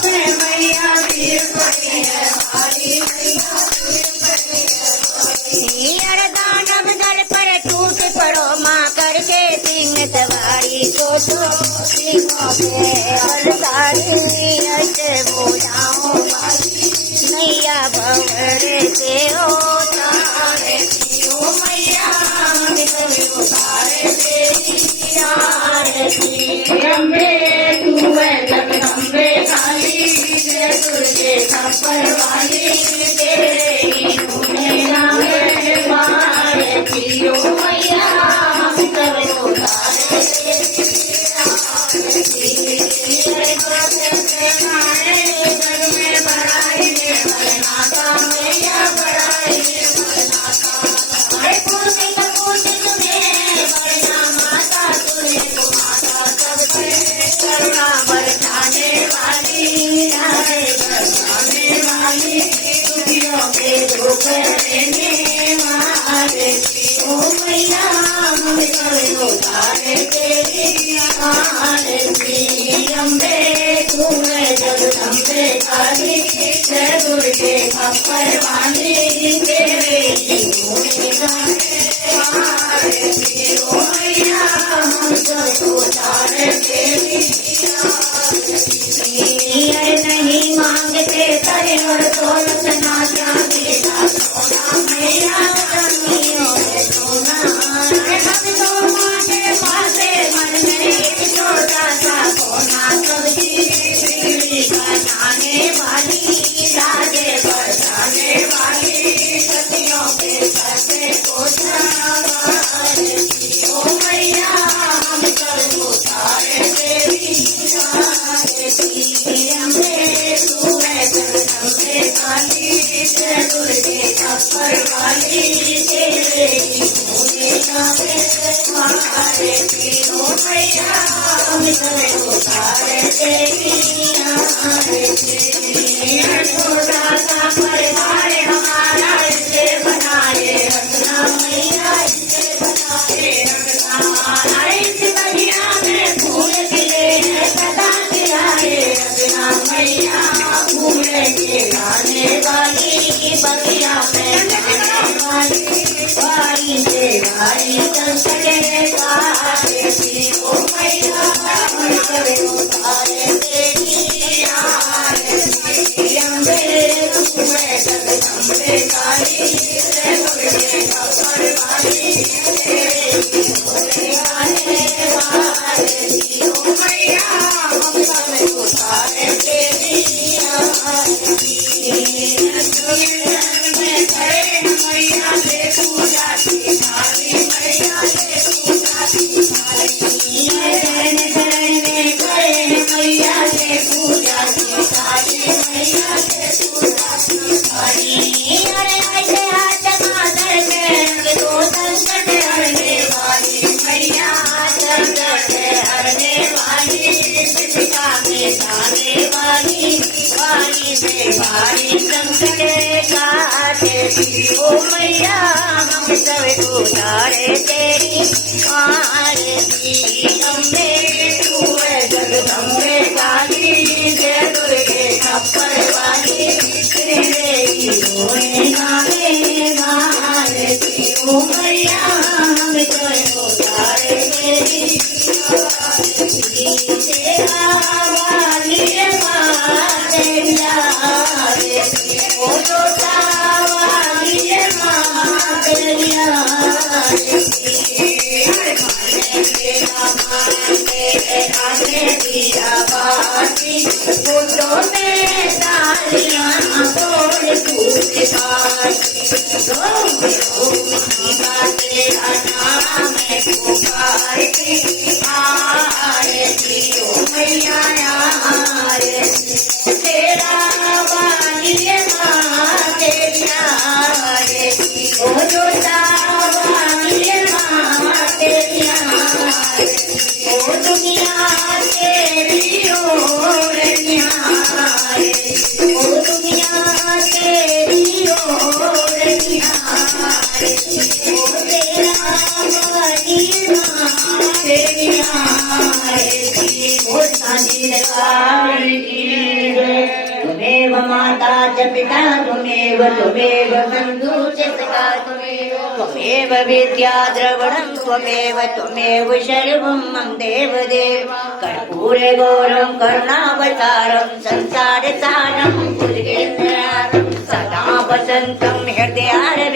अपने मैया वीर पड़ी है भारी मैया दानव दल पर टूट पड़ो माँ करके सिंह सवारी तो सिंहों के बलसारी ऐसे बुझाओ मैया भंवर से उतारे ओ मैया उतारे तेरी आरती अम्बे तू है जगदम्बे काली जय दुर्गे खप्पर वाली तेरे ही नाम है भारती ओ मैया हम सब उतारे तेरी आरती घर में बढ़ाई दे भरनाथा मैया बढ़ाई दे भरनाथा अरे पूछे तुम्हें बढ़ना माता तुझे तो माता सबसे करुणा बरसाने वाली है बरसाने वाली दुखियों के दुख लेने वाले ओ मैया हम सब उतारे तेरी आरती अम्बे तू है जगदम्बे काली जय दुर्गे खप्पर वाली तेरे आरती ओ मैया हम सब उतारे तेरी नहीं मांगते करे और दौलत ना चाहते सोना मैया रानियों में सोना हम तो माँ के पासे मन में एक छोटा सा कोना सबकी बिगड़ी बनाने वाली राजे बरसाने वाली सतियों के ससे को ओ मैया हम सब उतारे तेरी आरती अम्बे तू है जगदम्बे काली जय दुर्गे खप्पर वाली तेरे ही ओ मैया हम सब उतारे तेरी आरती छोटा सा परिवार हमारा इसे बनाए रखना मैया इसे बनाए रखना हमारा इस बगिया में फूल खिले हैं सदा खिलाए रखना मैया फूल के गाने वाली बगिया में गाने वाली वाली से गाई संसके गाती ओ मैया हम सब उतारे तेरी आरती अम्बे तू है जगदम्बे काली जय दुर्गे खप्पर वाली तेरे गाने वाली ओ मैया हम सब उतारे तेरी आरती में करे मैया से पूजा की थाली मैया से पूजा की थाली शरण में करे मैया से पूजा की थाली मैया से पूजा की थाली अरे ऐसे हाथ मादर के तो संकट हरने वाली मैया संकट हरने वाली पिता के जाने वाली वाली से वाली संकट काटे ओ मैया हम सब उतारे तेरी आरती अम्बे तू है जगदम्बे काली जय दुर्गे खप्पर वाली तेरे ही गाने भारती ओ मैया हम सब उतारे तेरी आरती तेरा वाली माँ तेरा ओ लोटा वाली माँ तेरा आने दिया बाती फूलों में डालियाँ तोड़ फूल तेरा नाम है पुकारती आरती ओ मैया आरती तेरा वाली माँ तेरा आरती ओ लोटा वाली माँ तेरा ओ दुनिया तेरी ओरनिया ओ दुनिया तेरी ओरनिया ओ तेरा मदीना तेरी आरती ओ सांझी दरबार की माता च पिता त्वमेव बन्धु च सखा त्वमेव विद्या द्रवणं त्वमेव सर्वं मम देवदेव कर्पूरे गौरं करुणावतारं संसारसारं भुजगेन्द्रहारं सदा वसन्तं हृदयारविन्दे